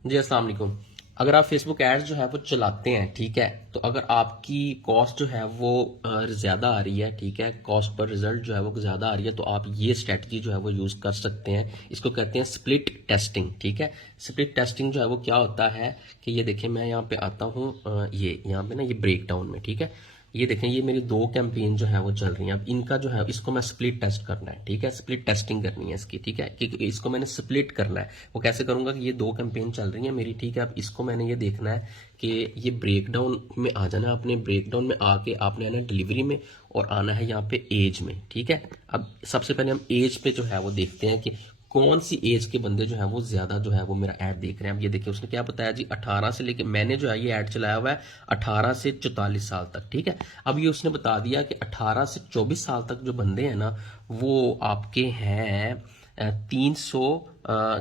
जी अस्सलाम वालेकुम। अगर आप फेसबुक एड्स जो है वो चलाते हैं, ठीक है, तो अगर आपकी कॉस्ट जो है वो ज़्यादा आ रही है, ठीक है, कॉस्ट पर रिजल्ट जो है वो ज़्यादा आ रही है, तो आप ये स्ट्रेटजी जो है वो यूज़ कर सकते हैं। इसको कहते हैं स्प्लिट टेस्टिंग, ठीक है। स्प्लिट टेस्टिंग जो है वो क्या होता है कि ये देखिए, मैं यहाँ पे आता हूँ, ये यहाँ पे ना, ये ब्रेक डाउन में, ठीक है, ये देखें, ये मेरी दो कैंपेन जो है वो चल रही हैं। अब इनका जो है, इसको मैं स्प्लिट टेस्ट करना है, ठीक है, स्प्लिट टेस्टिंग करनी है इसकी, ठीक है, कि इसको मैंने स्प्लिट करना है। वो कैसे करूंगा कि ये दो कैंपेन चल रही है मेरी, ठीक है। अब इसको मैंने ये देखना है कि ये ब्रेकडाउन में आ जाना है। अपने ब्रेकडाउन में आके आपने आना डिलीवरी में और आना है यहाँ पे एज में, ठीक है। अब सबसे पहले हम एज पे जो है वो देखते हैं कि कौन सी एज के बंदे जो है वो ज्यादा जो है वो मेरा ऐड देख रहे हैं। अब ये देखिए, उसने क्या बताया जी, 18 से लेके, मैंने जो है ये ऐड चलाया हुआ है 18 से 44 साल तक, ठीक है। अब ये उसने बता दिया कि 18 से 24 साल तक जो बंदे हैं ना, वो आपके हैं 300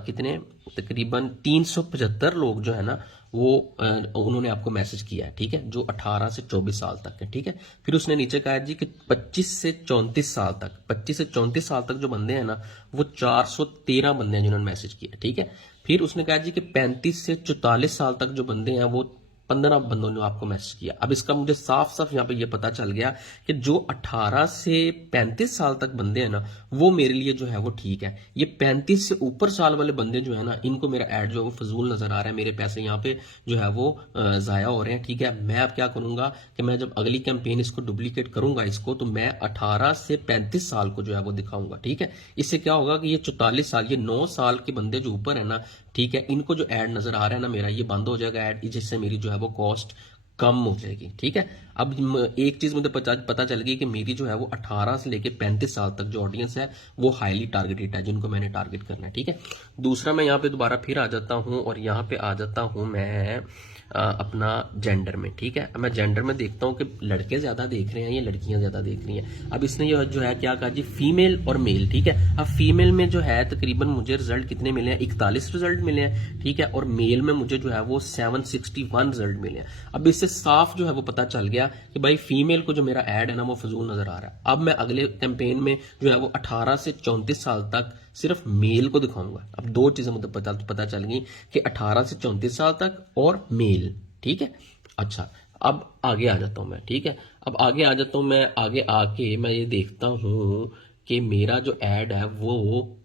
कितने, तकरीबन 375 लोग जो है ना, वो उन्होंने आपको मैसेज किया है, ठीक है, जो 18 से 24 साल तक है, ठीक है। फिर उसने नीचे कहा है जी कि 25 से 34 साल तक, 25 से 34 साल तक जो बंदे हैं ना, वो 413 बंदे हैं जिन्होंने मैसेज किया, ठीक है। फिर उसने कहा जी कि 35 से 44 साल तक जो बंदे हैं, वो 15 बंदों ने आपको मैसेज किया। अब इसका मुझे साफ साफ यहाँ पे ये पता चल गया कि जो 18 से 35 साल तक बंदे हैं ना, वो मेरे लिए जो है वो ठीक है। ये 35 से ऊपर साल वाले बंदे जो है ना, इनको मेरा ऐड जो है वो फजूल नजर आ रहा है, मेरे पैसे यहाँ पे जो है वो जाया हो रहे हैं, ठीक है। मैं अब क्या करूंगा कि मैं जब अगली कैंपेन इसको डुप्लीकेट करूंगा इसको, तो मैं 18 से 35 साल को जो है वो दिखाऊंगा, ठीक है। इससे क्या होगा कि ये 44 साल, ये 9 साल के बंदे जो ऊपर है ना, ठीक है, इनको जो ऐड नजर आ रहा है ना मेरा, ये बंद हो जाएगा ऐड, जिससे मेरी जो है वो कॉस्ट कम हो जाएगी, ठीक है। अब एक चीज मुझे पता चल गई कि मेरी जो है वो 18 से लेके 35 साल तक जो ऑडियंस है वो हाईली टारगेटेड है, जिनको मैंने टारगेट करना है, ठीक है। दूसरा, मैं यहाँ पे दोबारा फिर आ जाता हूँ और यहाँ पे आ जाता हूँ मैं अपना जेंडर में, ठीक है। अब मैं जेंडर में देखता हूँ कि लड़के ज्यादा देख रहे हैं या लड़कियां ज्यादा देख रही हैं। अब इसने ये जो है क्या कहा जी, फीमेल और मेल, ठीक है। अब फीमेल में जो है तकरीबन मुझे रिजल्ट कितने मिले हैं, 41 रिजल्ट मिले हैं, ठीक है, और मेल में मुझे जो है वो 761 रिजल्ट मिले हैं। अब इससे साफ जो है वो पता चल गया कि भाई फीमेल को जो मेरा ऐड है ना वो फजूल नजर आ रहा है। अब मैं अगले कैंपेन में जो है वो 18 से 34 साल तक सिर्फ मेल को दिखाऊंगा। अब दो चीजें मुझे पता चल गई कि 18 से 34 साल तक और मेल, ठीक है। अच्छा, अब आगे आ जाता हूं मैं, ठीक है। अब आगे आ जाता हूं मैं, आगे आके मैं ये देखता हूं कि मेरा जो ऐड है वो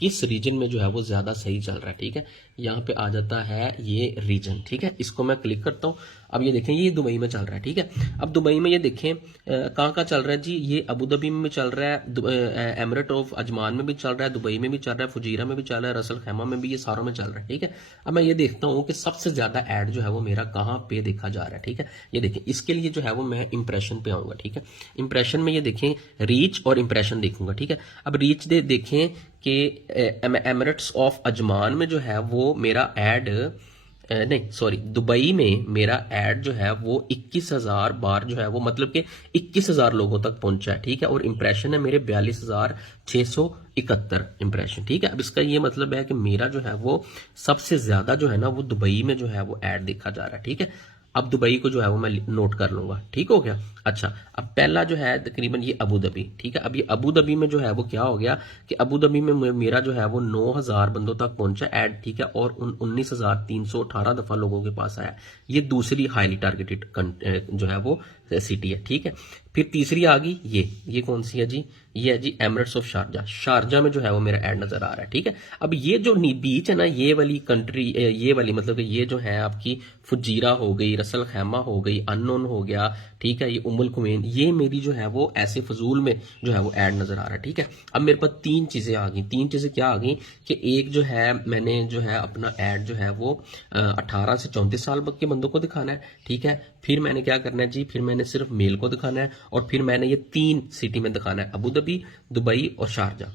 किस रीजन में जो है वो ज्यादा सही चल रहा है, ठीक है। यहाँ पे आ जाता है ये रीजन, ठीक है, इसको मैं क्लिक करता हूँ। अब ये देखें, ये दुबई में चल रहा है, ठीक है। अब दुबई में ये देखें कहाँ कहाँ चल रहा है जी, ये अबू धाबी में भी चल रहा है, एमिरेट ऑफ अजमान में भी चल रहा है, दुबई में भी चल रहा है, फुजीरा में भी चल रहा है, रसल खैमा में भी, ये सारों में चल रहा है, ठीक है। अब मैं ये देखता हूँ कि सबसे ज्यादा ऐड जो है वो मेरा कहाँ पे देखा जा रहा है, ठीक है। ये देखें, इसके लिए जो है वो मैं इंप्रेशन पे आऊंगा, ठीक है। इंप्रेशन में ये देखें, रीच और इंप्रेशन देखूंगा, ठीक है। अब रीच देखें कि एमिरेट्स ऑफ अजमान में जो है वो मेरा ऐड, नहीं सॉरी, दुबई में मेरा ऐड जो है वो 21,000 बार जो है वो, मतलब कि 21,000 लोगों तक पहुंचा है, ठीक है। और इंप्रेशन है मेरे 42,671 इंप्रेशन, ठीक है। अब इसका ये मतलब है कि मेरा जो है वो सबसे ज्यादा जो है ना वो दुबई में जो है वो ऐड देखा जा रहा है, ठीक है। अब दुबई को जो है वो मैं नोट कर लूंगा, ठीक हो गया। अच्छा, अब पहला जो है तकरीबन ये अबू धाबी, ठीक है। अब ये अबू धाबी में जो है वो क्या हो गया कि अबू धाबी में मेरा जो है वो 9,000 बंदों तक पहुंचा ऐड, ठीक है, और 19,318 दफा लोगों के पास आया। ये दूसरी हाईली टारगेटेड जो है वो सिटी है, ठीक है। फिर तीसरी आ गई ये कौन सी है जी, ये है जी एमिरेट्स ऑफ शारजा। शारजा में जो है वो मेरा ऐड नजर आ रहा है, ठीक है। अब ये जो बीच है ना, ये वाली कंट्री, ये वाली मतलब कि ये जो है आपकी फुजीरा हो गई, रसल खैमा हो गई, अननोन हो गया, ठीक है, ये उम्मुल कुवैन, ये मेरी जो है वो ऐसे फजूल में जो है वो ऐड नजर आ रहा है, ठीक है। अब मेरे पास तीन चीजें आ गई। तीन चीजें क्या आ गई कि एक जो है मैंने जो है अपना ऐड जो है वो 18 से 34 साल के बंदों को दिखाना है, ठीक है। फिर मैंने क्या करना है जी, फिर मैंने सिर्फ मेल को दिखाना है, और फिर मैंने ये 3 सिटी में दिखाना है, अबू धाबी, दुबई और शारजा,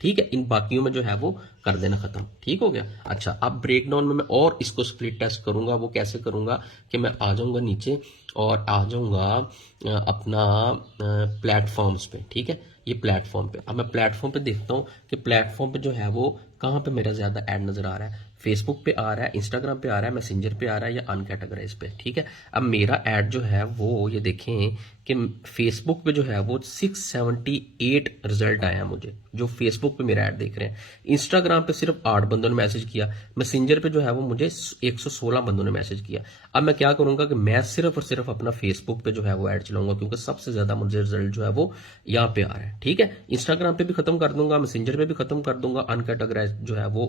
ठीक है। इन बाकियों में जो है वो कर देना खत्म, ठीक हो गया। अच्छा, अब ब्रेकडाउन में मैं और इसको स्प्लिट टेस्ट करूंगा। वो कैसे करूंगा कि मैं आ जाऊंगा नीचे और आ जाऊंगा अपना प्लेटफॉर्म्स पे, ठीक है। ये प्लेटफॉर्म पे, अब मैं प्लेटफॉर्म पे देखता हूँ कि प्लेटफॉर्म पे जो है वो कहाँ पे मेरा ज्यादा ऐड नजर आ रहा है। फेसबुक पे आ रहा है, इंस्टाग्राम पे आ रहा है, मैसेंजर पे आ रहा है या अनकैटेगराइज पे, ठीक है। अब मेरा ऐड जो है वो ये देखें कि फेसबुक पे जो है वो 678 रिजल्ट आया मुझे, जो फेसबुक पे मेरा ऐड देख रहे हैं। इंस्टाग्राम पे सिर्फ 8 बंदों ने मैसेज किया, मैसेंजर पे जो है वो मुझे 116 बंदों ने मैसेज किया। अब मैं क्या करूंगा कि मैं सिर्फ और सिर्फ अपना फेसबुक पे जो है वो ऐड चलाऊंगा, क्योंकि सबसे ज्यादा मुझे रिजल्ट जो है वो यहाँ पे आ रहा है, ठीक है। इंस्टाग्राम पे भी खत्म कर दूंगा, मैसेंजर पे भी खत्म कर दूंगा, अनकैटेगराइज जो है वो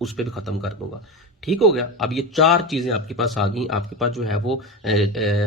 उस पे भी खत्म कर दूंगा। ठीक हो गया। अब ये 4 चीजें आपके पास आ गई। आपके पास जो है वो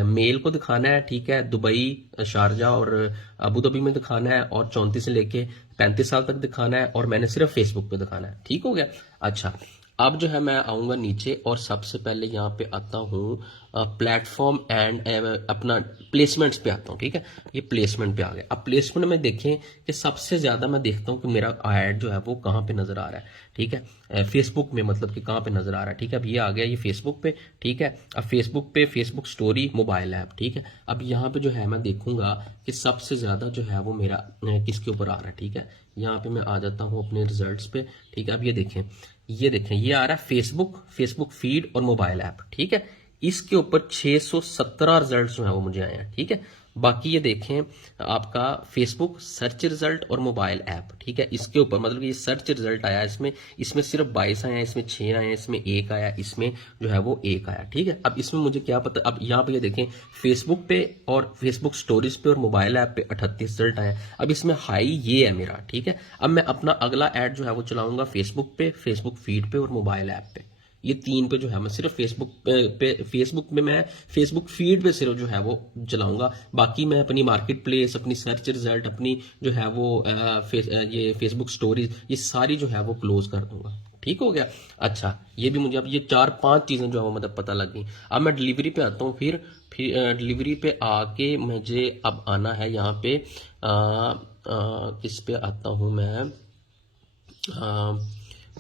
मेल को दिखाना है, ठीक है, दुबई, शारजा और अबू धाबी में दिखाना है, और 34 से लेके 35 साल तक दिखाना है, और मैंने सिर्फ फेसबुक पे दिखाना है। ठीक हो गया। अच्छा, अब जो है मैं आऊंगा नीचे और सबसे पहले यहाँ पे आता हूँ प्लेटफॉर्म एंड अपना प्लेसमेंट्स पे आता हूँ, ठीक है। ये प्लेसमेंट पे आ गया। अब प्लेसमेंट में देखें कि सबसे ज्यादा मैं देखता हूँ कि मेरा ऐड जो है वो कहाँ पे नजर आ रहा है, ठीक है। फेसबुक में, मतलब कि कहाँ पे नजर आ रहा है, ठीक है। अब ये आ गया ये फेसबुक पे, ठीक है। अब फेसबुक पे फेसबुक स्टोरी मोबाइल ऐप, ठीक है। अब यहाँ पे जो है मैं देखूंगा कि सबसे ज्यादा जो है वो मेरा किसके ऊपर आ रहा है, ठीक है। यहाँ पे मैं आ जाता हूँ अपने रिजल्ट्स पे, ठीक है। अब ये देखें ये आ रहा है फेसबुक, फेसबुक फीड और मोबाइल ऐप, ठीक है। इसके ऊपर 617 रिजल्ट जो है वो मुझे आए हैं, ठीक है। बाकी ये देखें आपका फेसबुक सर्च रिजल्ट और मोबाइल ऐप, ठीक है। इसके ऊपर मतलब कि ये सर्च रिजल्ट आया, इसमें इसमें सिर्फ 22 आए हैं, इसमें 6 आए हैं, इसमें 1 आया, इसमें जो है वो 1 आया, ठीक है। अब इसमें मुझे क्या पता, अब यहाँ पे ये देखें फेसबुक पे और फेसबुक स्टोरीज पे और मोबाइल ऐप पे 38 रिजल्ट आए। अब इसमें हाई ये है मेरा, ठीक है। अब मैं अपना अगला ऐड जो है वो चलाऊंगा फेसबुक पे, फेसबुक फीड पे और मोबाइल ऐप पे। ये 3 पे जो है मैं सिर्फ फेसबुक में मैं फेसबुक फीड पे सिर्फ जो है वो चलाऊंगा। बाकी मैं अपनी मार्केट प्लेस, अपनी सर्च रिजल्ट, अपनी जो है वो ये फेसबुक स्टोरीज, ये सारी जो है वो क्लोज कर दूंगा। ठीक हो गया। अच्छा, ये भी मुझे अब ये 4-5 चीजें जो है वो मतलब पता लग गई। अब मैं डिलीवरी पे आता हूँ, फिर डिलीवरी पे आके मुझे अब आना है यहाँ पे किस पे आता हूँ मैं,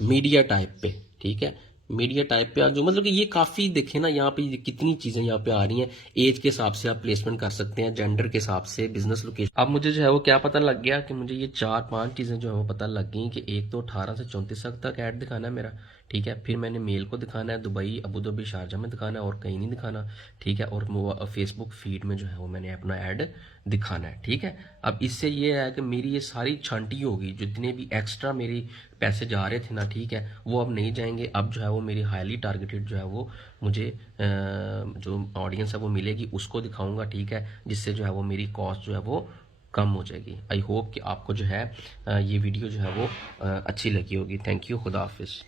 मीडिया टाइप पे, ठीक है। मीडिया टाइप पे जो मतलब कि ये काफी देखे ना, यहाँ पे कितनी चीजें यहाँ पे आ रही हैं। एज के हिसाब से आप प्लेसमेंट कर सकते हैं, जेंडर के हिसाब से, बिजनेस लोकेशन। अब मुझे जो है वो क्या पता लग गया कि मुझे ये 4-5 चीजें जो है वो पता लग गई कि एक तो 18 से 34 तक ऐड दिखाना है मेरा, ठीक है। फिर मैंने मेल को दिखाना है, दुबई, अबू धाबी, शारजा में दिखाना है, और कहीं नहीं दिखाना, ठीक है। और फेसबुक फीड में जो है वो मैंने अपना ऐड दिखाना है, ठीक है। अब इससे ये है कि मेरी ये सारी छांटी होगी, जितने भी एक्स्ट्रा मेरी पैसे जा रहे थे ना, ठीक है, वो अब नहीं जाएंगे। अब जो है वो मेरी हाईली टारगेटेड जो है वो मुझे जो ऑडियंस है वो मिलेगी, उसको दिखाऊंगा, ठीक है, जिससे जो है वो मेरी कॉस्ट जो है वो कम हो जाएगी। आई होप कि आपको जो है ये वीडियो जो है वो अच्छी लगी होगी। थैंक यू, खुदा हाफिज।